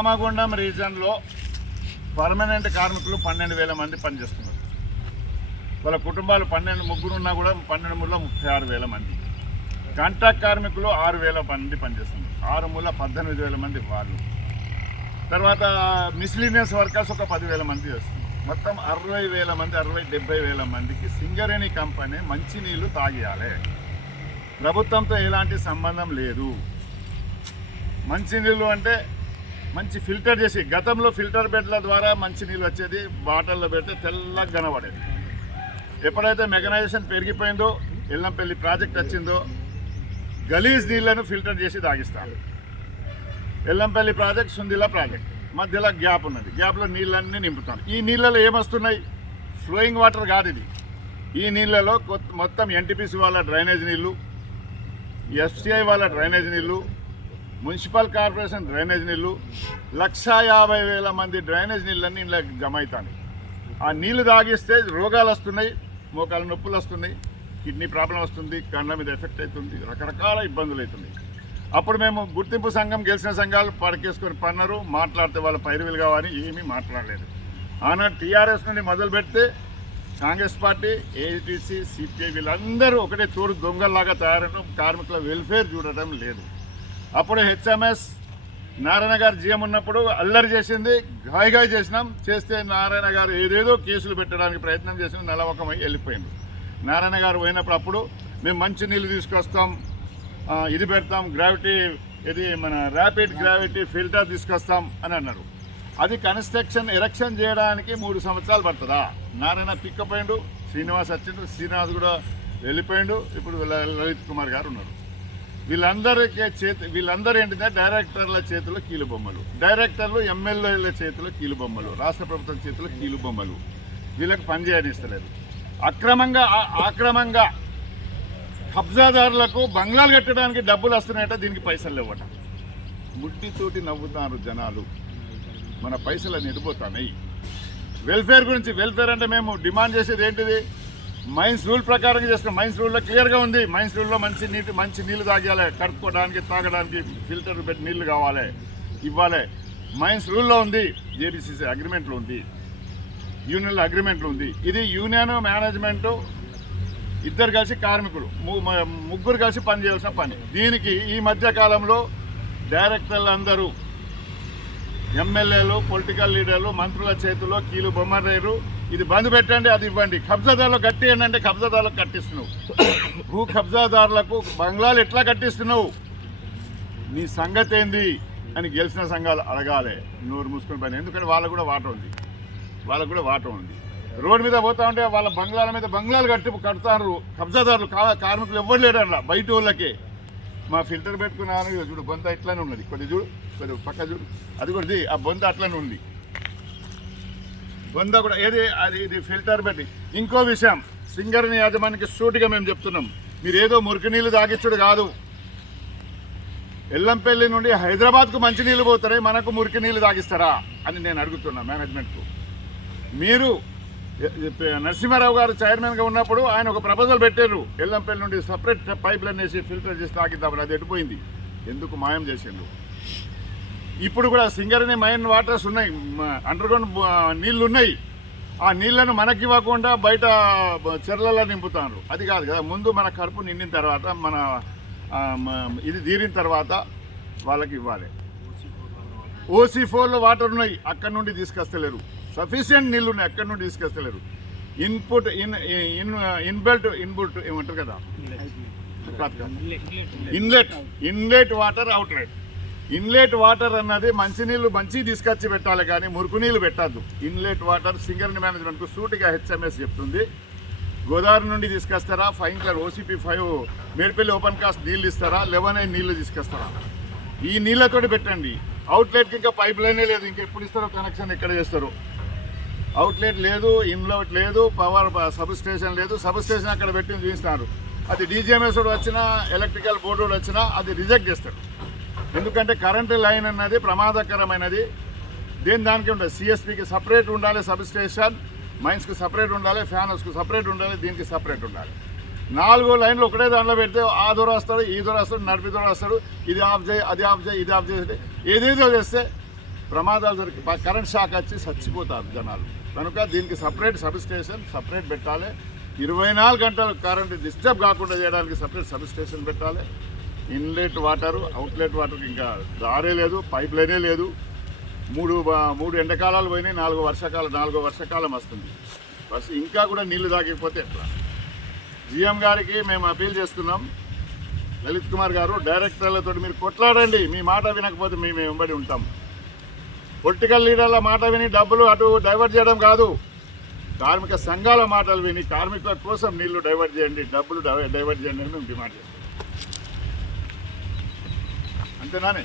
Ramagundam రీజన్లో permanent కార్మికులు 12,000 మంది పనిచేస్తున్నారు. వాళ్ళ కుటుంబాలు 12 ముగ్గురు ఉన్నా కూడా 12 మూల 36,000 మంది. కాంట్రాక్ట్ కార్మికులు 6,000 మంది పనిచేస్తున్నారు. 6 మూల 18,000 మంది వాళ్ళు. తర్వాత మిస్లీనియస్ వర్కర్స్ ఒక 10,000 మంది చేస్తున్నారు. మొత్తం 60,000 మంది 70,000 మందికి సింగరేణి కంపెనీ మంచినీళ్ళు తాగియాలి. ప్రభుత్వంతో ఎలాంటి సంబంధం లేదు. మంచినీళ్ళు అంటే మంచి ఫిల్టర్ చేసి, గతంలో ఫిల్టర్ బెడ్ల ద్వారా మంచినీళ్ళు వచ్చేది, బాటిల్లో పెడితే తెల్లగా కనబడేది. ఎప్పుడైతే మెకనైజేషన్ పెరిగిపోయిందో, ఎల్లంపల్లి ప్రాజెక్ట్ వచ్చిందో, గలీజ్ నీళ్లను ఫిల్టర్ చేసి తాగిస్తాను. ఎల్లంపల్లి ప్రాజెక్ట్, సుందిలా ప్రాజెక్ట్ మధ్యలో గ్యాప్ ఉన్నది. గ్యాప్లో నీళ్ళన్నీ నింపుతాను. ఈ నీళ్ళలో ఏమొస్తున్నాయి? ఫ్లోయింగ్ వాటర్ కాదు ఇది. ఈ నీళ్ళలో మొత్తం ఎన్టీపీసీ వాళ్ళ డ్రైనేజ్ నీళ్ళు, ఎఫ్సిఐ వాళ్ళ డ్రైనేజ్ నీళ్ళు, మున్సిపల్ కార్పొరేషన్ డ్రైనేజ్ నీళ్ళు, 150,000 మంది డ్రైనేజ్ నీళ్ళన్నీ ఇలా జమ అవుతాయి. ఆ నీళ్లు తాగిస్తే రోగాలు వస్తున్నాయి, మోకాలు నొప్పులు వస్తున్నాయి, కిడ్నీ ప్రాబ్లం వస్తుంది, కండ్ల మీద ఎఫెక్ట్ అవుతుంది, రకరకాల ఇబ్బందులు అవుతుంది. అప్పుడు మేము గుర్తింపు సంఘం, గెలిచిన సంఘాలు పడకేసుకొని పన్నారు. మాట్లాడితే వాళ్ళ పైరువులు కావని ఏమీ మాట్లాడలేదు. ఆనాడు టీఆర్ఎస్ నుండి మొదలు పెడితే కాంగ్రెస్ పార్టీ, ఏఐటీసీ, సిపిఐ వీళ్ళందరూ ఒకటే తోడు దొంగల్లాగా తయారవడం, కార్మికుల వెల్ఫేర్ చూడటం లేదు. అప్పుడు హెచ్ఎంఎస్ నారాయణ గారు జీఎం ఉన్నప్పుడు అల్లరి చేసింది, గాయగాయ చేసినాం. చేస్తే నారాయణ గారు ఏదేదో కేసులు పెట్టడానికి ప్రయత్నం చేసి నెలవకమై వెళ్ళిపోయింది. నారాయణ గారు పోయినప్పుడు అప్పుడు మేము మంచి నీళ్ళు తీసుకొస్తాం, ఇది పెడతాం, గ్రావిటీ ఇది మన ర్యాపిడ్ గ్రావిటీ ఫిల్టర్ తీసుకొస్తాం అని అన్నారు. అది కన్స్ట్రక్షన్ ఎరెక్షన్ చేయడానికి 3 సంవత్సరాలు పడుతుందా? నారాయణ పిక్కపోయిండు, శ్రీనివాస్ వచ్చిండు, శ్రీనివాస్ కూడా వెళ్ళిపోయిండు. ఇప్పుడు లలిత్ కుమార్ గారు ఉన్నారు. వీళ్ళందరూ ఏంటంటే డైరెక్టర్ల చేతిలో కీలుబొమ్మలు, డైరెక్టర్లు ఎమ్మెల్యేల చేతిలో కీలుబొమ్మలు, రాష్ట్ర ప్రభుత్వం చేతిలో కీలుబొమ్మలు. వీళ్ళకి పనిచేయనిస్తలేదు. ఆక్రమంగా కబ్జాదారులకు బంగ్లాలు కట్టడానికి డబ్బులు వస్తున్నాయట, దీనికి పైసలు లేవట. ముట్టితోటి నవ్వుతారు జనాలు. మన పైసలు నిడిపోతాయి. వెల్ఫేర్ గురించి, వెల్ఫేర్ అంటే మేము డిమాండ్ చేసేది ఏంటిది? మైన్స్ రూల్ ప్రకారం చేస్తాం. మైన్స్ రూల్లో క్లియర్గా ఉంది. మైన్స్ రూల్లో మంచి నీళ్ళు తాగాలి, కడుక్కోవడానికి, తాగడానికి ఫిల్టర్ పెట్టి నీళ్లు కావాలి, ఇవ్వాలి. మైన్స్ రూల్లో ఉంది, జేబీసీసీ అగ్రిమెంట్లో ఉంది, యూనియన్ల అగ్రిమెంట్లో ఉంది. ఇది యూనియన్ మేనేజ్మెంటు ఇద్దరు కలిసి కార్మికులు ముగ్గురు కలిసి పనిచేయాల్సిన పని. దీనికి ఈ మధ్య కాలంలో డైరెక్టర్లు అందరూ ఎమ్మెల్యేలు, పొలిటికల్ లీడర్లు, మంత్రుల చేతుల్లో కీలు బొమ్మరేరు. ఇది బంద్ పెట్టండి, అది ఇవ్వండి. కబ్జాదారులు కట్టేయండి అంటే కబ్జాదారులకు కట్టిస్తున్నావు. భూ కబ్జాదారులకు బంగ్లాలు ఎట్లా కట్టిస్తున్నావు? నీ సంగతి ఏంది అని గెలిచిన సంఘాలు అడగాలి. నోరు మూసుకొని పని. ఎందుకంటే వాళ్ళకు కూడా వాటం ఉంది. రోడ్డు మీద పోతా ఉంటే వాళ్ళ బంగ్లాల మీద బంగ్లాలు కడతారు కబ్జాదారులు. కార్మికులు ఎవ్వరు లేరు అలా, బయట వాళ్ళకే. మా ఫిల్టర్ పెట్టుకున్నాను చూడు, బొంత ఇట్లానే ఉన్నది. కొద్ది పక్క చూడు, అది కూడా ఆ బొంత అట్లనే ఉంది. బొంద కూడా ఇది ఫిల్టర్ పెట్టి. ఇంకో విషయం, సింగరేణి యాజమాన్యానికి సూటిగా మేము చెప్తున్నాం, మీరు ఏదో మురికి నీళ్ళు తాగిచ్చుడు కాదు. ఎల్లంపల్లి నుండి హైదరాబాద్కు మంచి నీళ్ళు పోతారే, మనకు మురికి నీళ్ళు తాగిస్తారా అని నేను అడుగుతున్నా మేనేజ్మెంట్కు. మీరు నరసింహారావు గారు చైర్మన్గా ఉన్నప్పుడు ఆయన ఒక ప్రపోజల్ పెట్టారు, ఎల్లంపల్లి నుండి సపరేట్ పైప్ లైన్ వేసి ఫిల్టర్ చేసి తాగిద్దామని. అది ఎడిపోయింది. ఎందుకు మాయం చేసిండ్రు? ఇప్పుడు కూడా సింగరేణి మైన్ వాటర్స్ ఉన్నాయి, అండర్గ్రౌండ్ నీళ్లు ఉన్నాయి. ఆ నీళ్లను మనకి ఇవ్వకుండా బయట చెర్లలో నింపుతారు. అది కాదు కదా. ముందు మన కడుపు నిండిన తర్వాత, మన ఇది తీరిన తర్వాత వాళ్ళకి ఇవ్వాలి. OC4లో వాటర్ ఉన్నాయి, అక్కడి నుండి తీసుకొస్తలేరు. సఫిషియంట్ నీళ్ళు ఉన్నాయి, అక్కడి నుండి తీసుకొస్తలేరు. ఇన్బిల్ట్ ఏమంటారు కదా, inlet water, outlet. Inlet water అన్నది మంచినీళ్ళు మంచి తీసుకొచ్చి పెట్టాలి, కానీ మురుకు నీళ్ళు పెట్టద్దు. ఇన్లెట్ వాటర్ సింగరేణి మేనేజ్మెంట్కు సూటిగా హెచ్ఎంఎస్ చెప్తుంది. గోదావరి నుండి తీసుకొస్తారా, 5 OCP5 మేడిపల్లి ఓపెన్ కాస్ట్ నీళ్ళు ఇస్తారా, 11 నీళ్ళు తీసుకొస్తారా? ఈ నీళ్ళతోటి పెట్టండి. అవుట్లెట్కి ఇంకా పైప్ లైనే లేదు. ఇంకెప్పుడు ఇస్తారో కనెక్షన్, ఎక్కడ చేస్తారో? అవుట్లెట్ లేదు, ఇన్లెట్ లేదు, పవర్ సబ్ స్టేషన్ లేదు. సబ్ స్టేషన్ అక్కడ పెట్టి చూపిస్తున్నారు. అది డీజీఎంఎస్ వచ్చినా, ఎలక్ట్రికల్ బోర్డు వచ్చినా అది రిజెక్ట్ చేస్తాడు. ఎందుకంటే కరెంటు లైన్ అన్నది ప్రమాదకరమైనది. దానికి ఉంటుంది. సిఎస్పికి సపరేట్ ఉండాలి సబ్ స్టేషన్, మైన్స్కి సపరేట్ ఉండాలి, ఫ్యాన్ హౌస్కి సపరేట్ ఉండాలి, దీనికి సపరేట్ ఉండాలి. 4 లైన్లు ఒకటే దాంట్లో పెడితే ఆ దూర వస్తాడు, ఈ దూర వస్తాడు, నడిపి దూర వస్తాడు, ఇది ఆఫ్ చేయి, అది ఆఫ్ చేయి, ఇది ఆఫ్ చేసి ఏదేదో చేస్తే ప్రమాదాలు జరిగి కరెంట్ షాక్ వచ్చి చచ్చిపోతారు జనాలు. కనుక దీనికి సపరేట్ సబ్స్టేషన్ సపరేట్ పెట్టాలి. 24 గంటలు కరెంట్ డిస్టర్బ్ కాకుండా చేయడానికి సపరేట్ సబ్స్టేషన్ పెట్టాలి. ఇన్లెట్ వాటరు అవుట్లెట్ వాటర్ ఇంకా దారే లేదు, పైప్ లైనే లేదు. మూడు ఎండాకాలాలు పోయినాయి, 4 వర్షాకాలం వస్తుంది. బస్ ఇంకా కూడా నీళ్లు తాగిపోతే ఎట్లా? జిఎం గారికి మేము అపీల్ చేస్తున్నాం, లలిత్ కుమార్ గారు డైరెక్టర్లతో మీరు కొట్లాడండి. మీ మాట వినకపోతే మేము వెంబడి ఉంటాం. పొలిటికల్ లీడర్ల మాట విని డబ్బులు అటు డైవర్ట్ చేయడం కాదు, కార్మిక సంఘాల మాటలు విని కార్మికుల కోసం నీళ్లు డైవర్ట్ చేయండి, డబ్బులు డైవర్ట్ చేయండి అని మేము డిమాండ్ చేస్తాం. అంతేనానే?